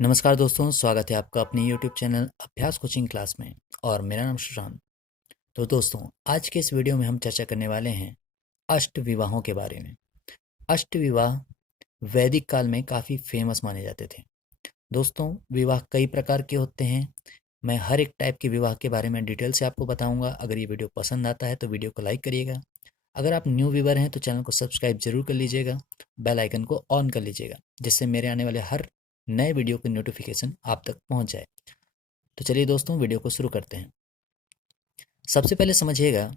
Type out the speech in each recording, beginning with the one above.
नमस्कार दोस्तों, स्वागत है आपका अपने YouTube चैनल अभ्यास कोचिंग क्लास में। और मेरा नाम सुशांत। तो दोस्तों, आज के इस वीडियो में हम चर्चा करने वाले हैं अष्ट विवाहों के बारे में। अष्ट विवाह वैदिक काल में काफ़ी फेमस माने जाते थे। दोस्तों, विवाह कई प्रकार के होते हैं। मैं हर एक टाइप के विवाह के बारे में डिटेल से आपको बताऊंगा। अगर ये वीडियो पसंद आता है तो वीडियो को लाइक करिएगा। अगर आप न्यू व्यूवर हैं तो चैनल को सब्सक्राइब जरूर कर लीजिएगा, बेल आइकन को ऑन कर लीजिएगा, जिससे मेरे आने वाले हर नए वीडियो की नोटिफिकेशन आप तक पहुंच जाए। तो चलिए दोस्तों, वीडियो को शुरू करते हैं। सबसे पहले समझिएगा,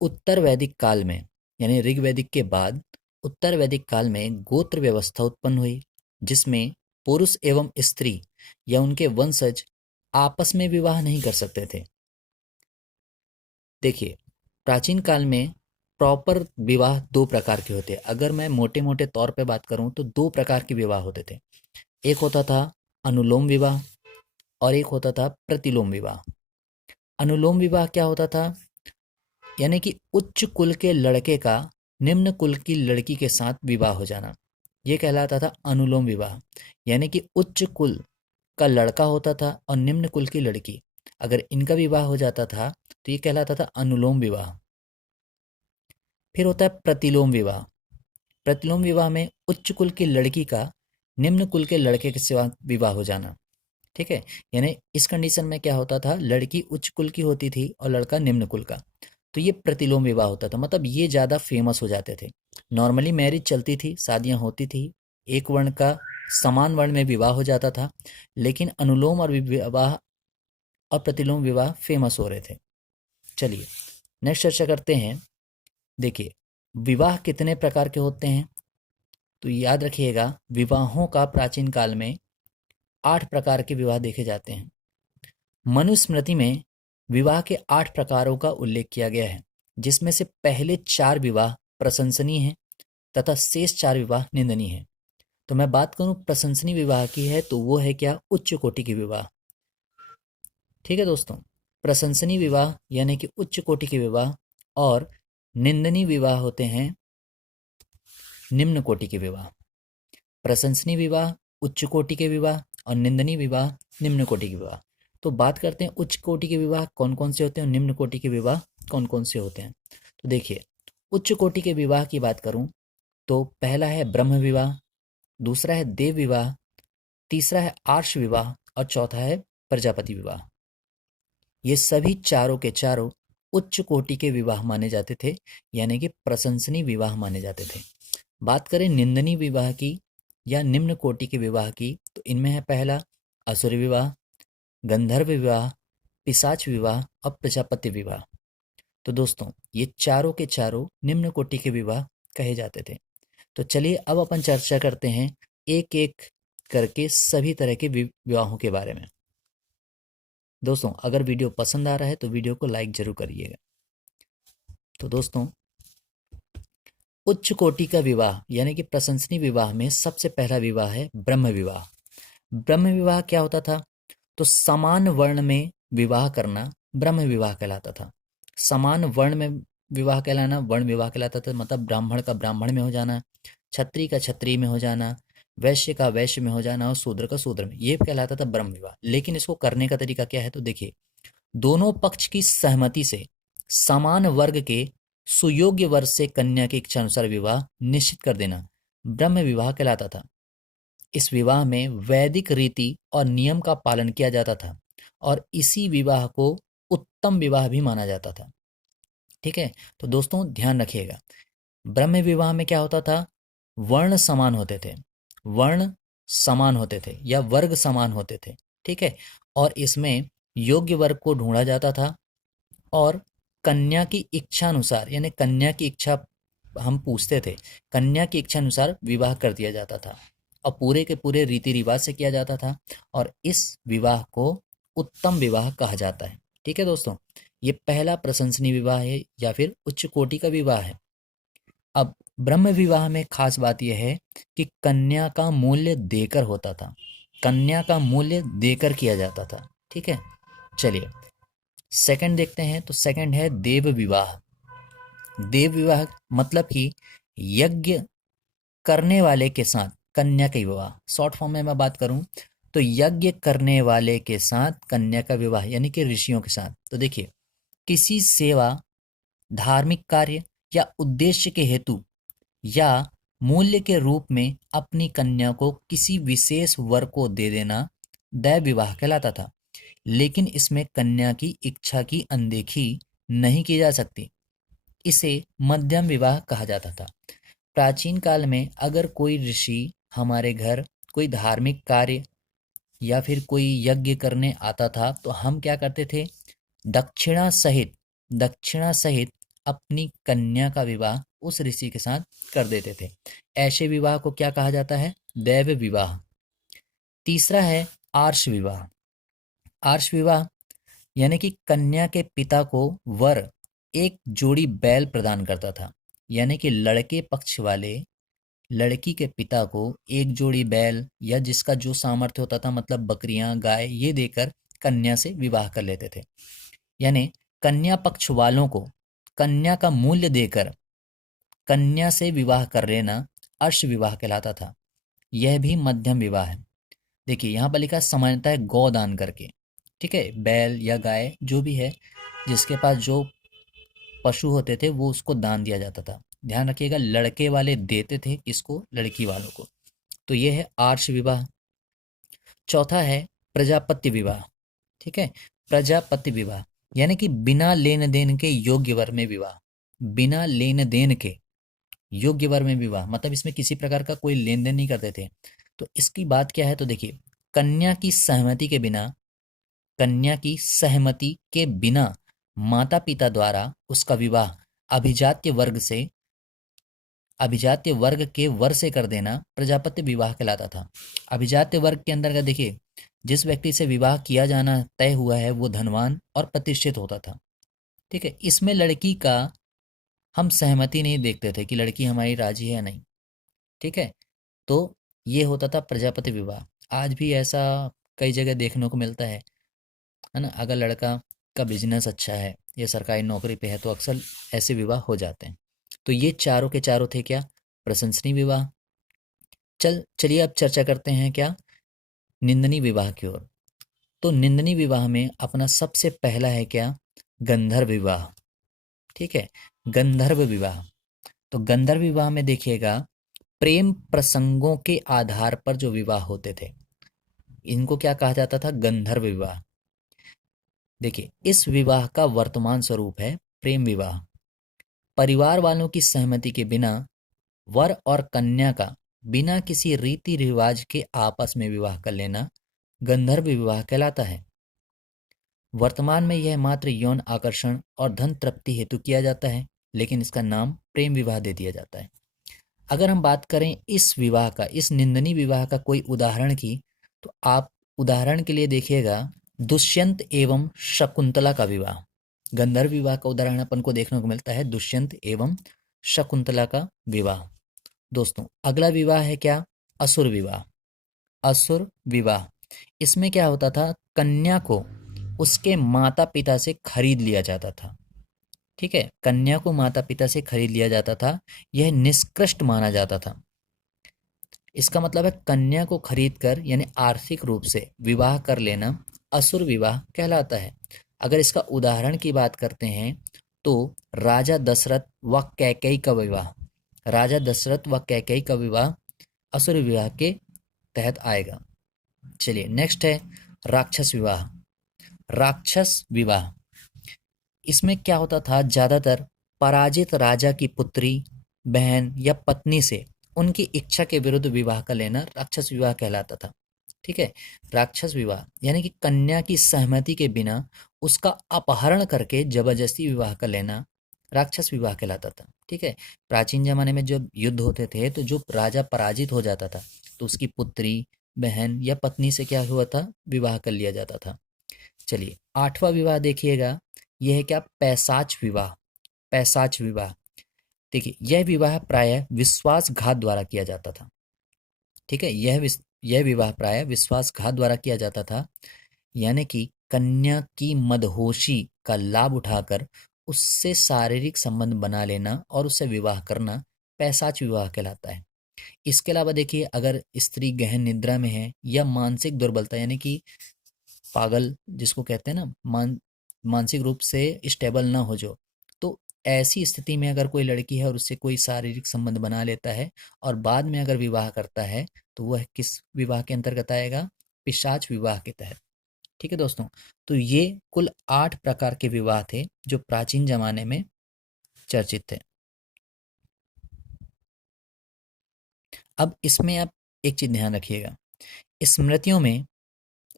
उत्तर वैदिक काल में यानी ऋग वैदिक के बाद उत्तर वैदिक काल में गोत्र व्यवस्था उत्पन्न हुई, जिसमें पुरुष एवं स्त्री या उनके वंशज आपस में विवाह नहीं कर सकते थे। देखिए, प्राचीन काल में प्रॉपर विवाह दो प्रकार के होते हैं। अगर मैं मोटे मोटे तौर पे बात करूं तो दो प्रकार के विवाह होते थे। एक होता था अनुलोम विवाह और एक होता था प्रतिलोम विवाह। अनुलोम विवाह क्या होता था? यानी कि उच्च कुल के लड़के का निम्न कुल की लड़की के साथ विवाह हो जाना, ये कहलाता था अनुलोम विवाह। यानी कि उच्च कुल का लड़का होता था और निम्न कुल की लड़की, अगर इनका विवाह हो जाता था तो ये कहलाता था अनुलोम विवाह। फिर होता है प्रतिलोम विवाह। प्रतिलोम विवाह में उच्च कुल की लड़की का निम्न कुल के लड़के के साथ विवाह हो जाना। ठीक है, यानी इस कंडीशन में क्या होता था, लड़की उच्च कुल की होती थी और लड़का निम्न कुल का। तो ये प्रतिलोम विवाह होता था, मतलब ये ज़्यादा फेमस हो जाते थे। नॉर्मली मैरिज चलती थी, शादियां होती थी, एक वर्ण का समान वर्ण में विवाह हो जाता था, लेकिन अनुलोम और विवाह और प्रतिलोम विवाह फेमस हो रहे थे। चलिए नेक्स्ट चर्चा करते हैं। देखिए, विवाह कितने प्रकार के होते हैं? तो याद रखिएगा, विवाहों का प्राचीन काल में 8 प्रकार के विवाह देखे जाते हैं। मनुस्मृति में विवाह के 8 प्रकारों का उल्लेख किया गया है, जिसमें से पहले 4 विवाह प्रशंसनीय हैं तथा शेष 4 विवाह निंदनीय हैं। तो मैं बात करूं प्रशंसनीय विवाह की है तो वो है क्या, उच्च कोटि के विवाह। ठीक है दोस्तों, प्रशंसनीय विवाह यानी कि उच्च कोटि के विवाह, और निंदनीय विवाह होते हैं निम्न कोटि के विवाह। प्रशंसनीय विवाह उच्च कोटि के विवाह और निंदनीय विवाह निम्न कोटि के विवाह। तो बात करते हैं उच्च कोटि के विवाह कौन कौन से होते हैं और निम्न कोटि के विवाह कौन कौन से होते हैं। तो देखिए, उच्च कोटि के विवाह की बात करूं तो पहला है ब्रह्म विवाह, दूसरा है देव विवाह, तीसरा है आर्ष विवाह और चौथा है प्रजापति विवाह। ये सभी चारों के चारों उच्च कोटि के विवाह माने जाते थे, यानी कि प्रशंसनीय विवाह माने जाते थे। बात करें निंदनीय विवाह की या निम्न कोटि के विवाह की, तो इनमें है पहला असुर विवाह, गंधर्व विवाह, पिशाच विवाह और प्रजापति विवाह। तो दोस्तों, ये चारों के चारों निम्न कोटि के विवाह कहे जाते थे। तो चलिए अब अपन चर्चा करते हैं एक एक करके सभी तरह के विवाहों के बारे में। दोस्तों, अगर वीडियो पसंद आ रहा है तो वीडियो को लाइक जरूर करिएगा। तो दोस्तों, उच्च कोटि का विवाह यानी कि प्रशंसनीय विवाह में सबसे पहला विवाह है ब्रह्म विवाह। ब्रह्म विवाह क्या होता था? तो समान वर्ण में विवाह करना ब्रह्म विवाह कहलाता था। समान वर्ण में विवाह कहलाना वर्ण विवाह कहलाता था, मतलब ब्राह्मण का ब्राह्मण में हो जाना, क्षत्रिय का क्षत्रिय में हो जाना, वैश्य का वैश्य में हो जाना और शूद्र का शूद्र में, ये कहलाता था ब्रह्म विवाह। लेकिन इसको करने का तरीका क्या है? तो देखिए, दोनों पक्ष की सहमति से समान वर्ग के सुयोग्य वर से कन्या की इच्छा अनुसार विवाह निश्चित कर देना ब्रह्म विवाह कहलाता था। इस विवाह में वैदिक रीति और नियम का पालन किया जाता था और इसी विवाह को उत्तम विवाह भी माना जाता था। ठीक है, तो दोस्तों ध्यान रखिएगा, ब्रह्म विवाह में क्या होता था, वर्ण समान होते थे, वर्ण समान होते थे या वर्ग समान होते थे। ठीक है, और इसमें योग्य वर्ग को ढूंढा जाता था और कन्या की इच्छा अनुसार, यानी कन्या की इच्छा हम पूछते थे, कन्या की इच्छा अनुसार विवाह कर दिया जाता था और पूरे के पूरे रीति रिवाज से किया जाता था, और इस विवाह को उत्तम विवाह कहा जाता है। ठीक है दोस्तों, ये पहला प्रशंसनीय विवाह है या फिर उच्च कोटि का विवाह है। अब ब्रह्म विवाह में खास बात यह है कि कन्या का मूल्य देकर होता था, कन्या का मूल्य देकर किया जाता था। ठीक है, चलिए सेकंड देखते हैं। तो सेकंड है देव विवाह। देव विवाह मतलब कि यज्ञ करने वाले के साथ कन्या का विवाह। शॉर्ट फॉर्म में मैं बात करूं तो यज्ञ करने वाले के साथ कन्या का विवाह यानी कि ऋषियों के साथ। तो देखिए, किसी सेवा, धार्मिक कार्य या उद्देश्य के हेतु या मूल्य के रूप में अपनी कन्या को किसी विशेष वर को दे देना दैव विवाह कहलाता था। लेकिन इसमें कन्या की इच्छा की अनदेखी नहीं की जा सकती। इसे मध्यम विवाह कहा जाता था। प्राचीन काल में अगर कोई ऋषि हमारे घर कोई धार्मिक कार्य या फिर कोई यज्ञ करने आता था तो हम क्या करते थे, दक्षिणा सहित दक्षिणा सहित अपनी कन्या का विवाह उस ऋषि के साथ कर देते थे। ऐसे विवाह को क्या कहा जाता है, दैव विवाह। तीसरा है आर्ष विवाह। आर्ष विवाह यानी कि कन्या के पिता को वर एक जोड़ी बैल प्रदान करता था, यानी कि लड़के पक्ष वाले लड़की के पिता को एक जोड़ी बैल या जिसका जो सामर्थ्य होता था, मतलब बकरियां, गाय, ये देकर कन्या से विवाह कर लेते थे। यानी कन्या पक्ष वालों को कन्या का मूल्य देकर कन्या से विवाह कर लेना अर्श विवाह कहलाता था। यह भी मध्यम विवाह है। देखिए यहाँ पर लिखा सामान्यतः है गौदान करके, ठीक है, बैल या गाय जो भी है जिसके पास जो पशु होते थे वो उसको दान दिया जाता था। ध्यान रखिएगा, लड़के वाले देते थे किसको, लड़की वालों को। तो ये है आर्ष विवाह। चौथा है प्रजापत्य विवाह। ठीक है, प्रजापत्य विवाह यानी कि बिना लेन देन के योग्य वर में विवाह। बिना लेन देन के योग्य वर में विवाह मतलब इसमें किसी प्रकार का कोई लेन देन नहीं करते थे। तो इसकी बात क्या है, तो देखिए, कन्या की सहमति के बिना कन्या की सहमति के बिना माता पिता द्वारा उसका विवाह अभिजात्य वर्ग से अभिजात्य वर्ग के वर से कर देना प्रजापत्य विवाह कहलाता था। अभिजात्य वर्ग के अंदर का देखिए, जिस व्यक्ति से विवाह किया जाना तय हुआ है वो धनवान और प्रतिष्ठित होता था। ठीक है, इसमें लड़की का हम सहमति नहीं देखते थे कि लड़की हमारी राजी है या नहीं। ठीक है, तो ये होता था प्रजापति विवाह। आज भी ऐसा कई जगह देखने को मिलता है ना। अगर लड़का का बिजनेस अच्छा है या सरकारी नौकरी पे है तो अक्सर ऐसे विवाह हो जाते हैं। तो ये चारों के चारों थे क्या, प्रशंसनीय विवाह। चलिए अब चर्चा करते हैं क्या, निंदनीय विवाह की ओर। तो निंदनीय विवाह में अपना सबसे पहला है क्या, गंधर्व विवाह। ठीक है, गंधर्व विवाह। तो गंधर्व विवाह में देखिएगा, प्रेम प्रसंगों के आधार पर जो विवाह होते थे इनको क्या कहा जाता था, गंधर्व विवाह। देखिए, इस विवाह का वर्तमान स्वरूप है प्रेम विवाह। परिवार वालों की सहमति के बिना वर और कन्या का बिना किसी रीति रिवाज के आपस में विवाह कर लेना गंधर्व विवाह कहलाता है। वर्तमान में यह मात्र यौन आकर्षण और धन तृप्ति हेतु किया जाता है, लेकिन इसका नाम प्रेम विवाह दे दिया जाता है। अगर हम बात करें इस विवाह का, इस निंदनीय विवाह का कोई उदाहरण की, तो आप उदाहरण के लिए देखिएगा दुष्यंत एवं शकुंतला का विवाह। गंधर्व विवाह का उदाहरण अपन को देखने को मिलता है दुष्यंत एवं शकुंतला का विवाह। दोस्तों अगला विवाह है क्या, असुर विवाह। असुर विवाह, इसमें क्या होता था, कन्या को उसके माता पिता से खरीद लिया जाता था। ठीक है, कन्या को माता पिता से खरीद लिया जाता था। यह निष्कृष्ट माना जाता था। इसका मतलब है कन्या को खरीद कर यानी आर्थिक रूप से विवाह कर लेना असुर विवाह कहलाता है। अगर इसका उदाहरण की बात करते हैं तो राजा दशरथ व कैकेयी का विवाह, राजा दशरथ व कैकेयी का विवाह असुर विवाह के तहत आएगा। चलिए नेक्स्ट है राक्षस विवाह। राक्षस विवाह, इसमें क्या होता था, ज्यादातर पराजित राजा की पुत्री, बहन या पत्नी से उनकी इच्छा के विरुद्ध विवाह कर लेना राक्षस विवाह कहलाता था। ठीक है, राक्षस विवाह यानी कि कन्या की सहमति के बिना उसका अपहरण करके जबरदस्ती विवाह कर लेना राक्षस विवाह कहलाता था। ठीक है, प्राचीन जमाने में जब युद्ध होते थे तो जो राजा पराजित हो जाता था तो उसकी पुत्री, बहन या पत्नी से क्या हुआ था, विवाह कर लिया जाता था। चलिए आठवां विवाह देखिएगा, यह है क्या, पैशाच विवाह। पैशाच विवाह, देखिए यह विवाह प्रायः विश्वासघात द्वारा किया जाता था। ठीक है, यह विवाह प्रायः विश्वासघात द्वारा किया जाता था, यानी कि कन्या की मदहोशी का लाभ उठाकर उससे शारीरिक संबंध बना लेना और उससे विवाह करना पैशाच विवाह कहलाता है। इसके अलावा देखिए, अगर स्त्री गहन निद्रा में है या मानसिक दुर्बलता यानी कि पागल जिसको कहते हैं ना, मानसिक रूप से स्टेबल ना हो जो, तो ऐसी स्थिति में अगर कोई लड़की है और उससे कोई शारीरिक संबंध बना लेता है और बाद में अगर विवाह करता है, तो वह किस विवाह के अंतर्गत आएगा? पिशाच विवाह के तहत। ठीक है दोस्तों, तो ये कुल 8 प्रकार के विवाह थे जो प्राचीन जमाने में चर्चित थे। अब इसमें आप एक चीज ध्यान रखिएगा, स्मृतियों में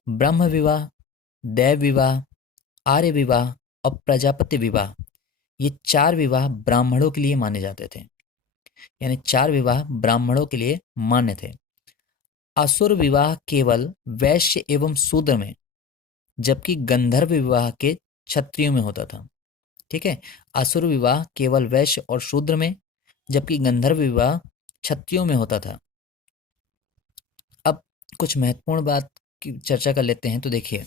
ब्रह्म विवाह, देव विवाह, आर्य विवाह और प्रजापति विवाह, ये 4 विवाह ब्राह्मणों के लिए माने जाते थे। यानी 4 विवाह ब्राह्मणों के लिए मान्य थे। असुर विवाह केवल वैश्य एवं शूद्र में, जबकि गंधर्व विवाह के क्षत्रियों में होता था। ठीक है, असुर विवाह केवल वैश्य और शूद्र में, जबकि गंधर्व विवाह क्षत्रियों में होता था। अब कुछ महत्वपूर्ण बात की चर्चा कर लेते हैं। तो देखिए,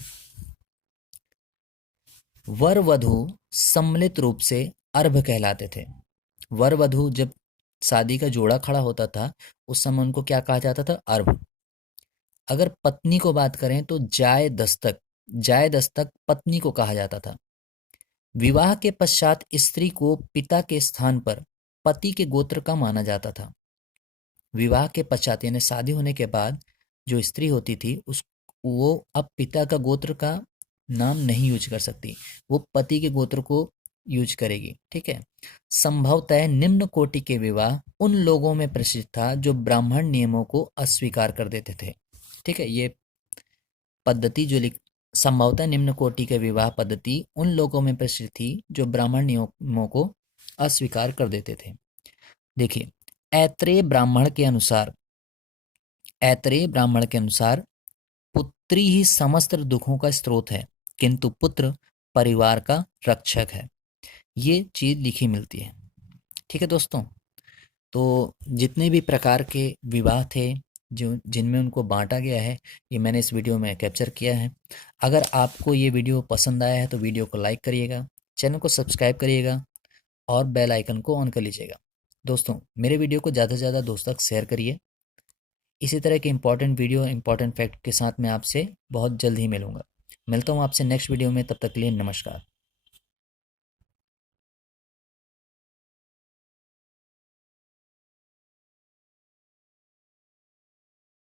वर वधु सम्मिलित रूप से अर्भ कहलाते थे। वर वधु जब शादी का जोड़ा खड़ा होता था, उस समय उनको क्या कहा जाता था? अर्भ। अगर पत्नी को बात करें तो जाय दस्तक, जाय दस्तक पत्नी को कहा जाता था। विवाह के पश्चात स्त्री को पिता के स्थान पर पति के गोत्र का माना जाता था। विवाह के पश्चात यानी शादी होने के बाद जो स्त्री होती थी, उस वो अब पिता का गोत्र का नाम नहीं यूज कर सकती, वो पति के गोत्र को यूज करेगी। ठीक है, संभवतः निम्न कोटि के विवाह उन लोगों में प्रसिद्ध था जो ब्राह्मण नियमों को अस्वीकार कर देते थे। ठीक है, ये पद्धति जो लिख संभवतः निम्न कोटि के विवाह पद्धति उन लोगों में प्रसिद्ध थी जो ब्राह्मण नियमों को अस्वीकार कर देते थे। देखिए, ऐत्रेय ब्राह्मण के अनुसार, ऐत्रेय ब्राह्मण के अनुसार पुत्री ही समस्त दुखों का स्रोत है, किंतु पुत्र परिवार का रक्षक है। ये चीज लिखी मिलती है। ठीक है दोस्तों, तो जितने भी प्रकार के विवाह थे जो जिनमें उनको बांटा गया है, ये मैंने इस वीडियो में कैप्चर किया है। अगर आपको ये वीडियो पसंद आया है तो वीडियो को लाइक करिएगा, चैनल को सब्सक्राइब करिएगा और बेल आइकन को ऑन कर लीजिएगा। दोस्तों, मेरे वीडियो को ज़्यादा से ज़्यादा दोस्तों तक शेयर करिए। इसी तरह के इंपॉर्टेंट वीडियो, इंपॉर्टेंट फैक्ट के साथ मैं आपसे बहुत जल्द ही मिलूंगा। मिलता हूँ आपसे नेक्स्ट वीडियो में, तब तक के लिए नमस्कार।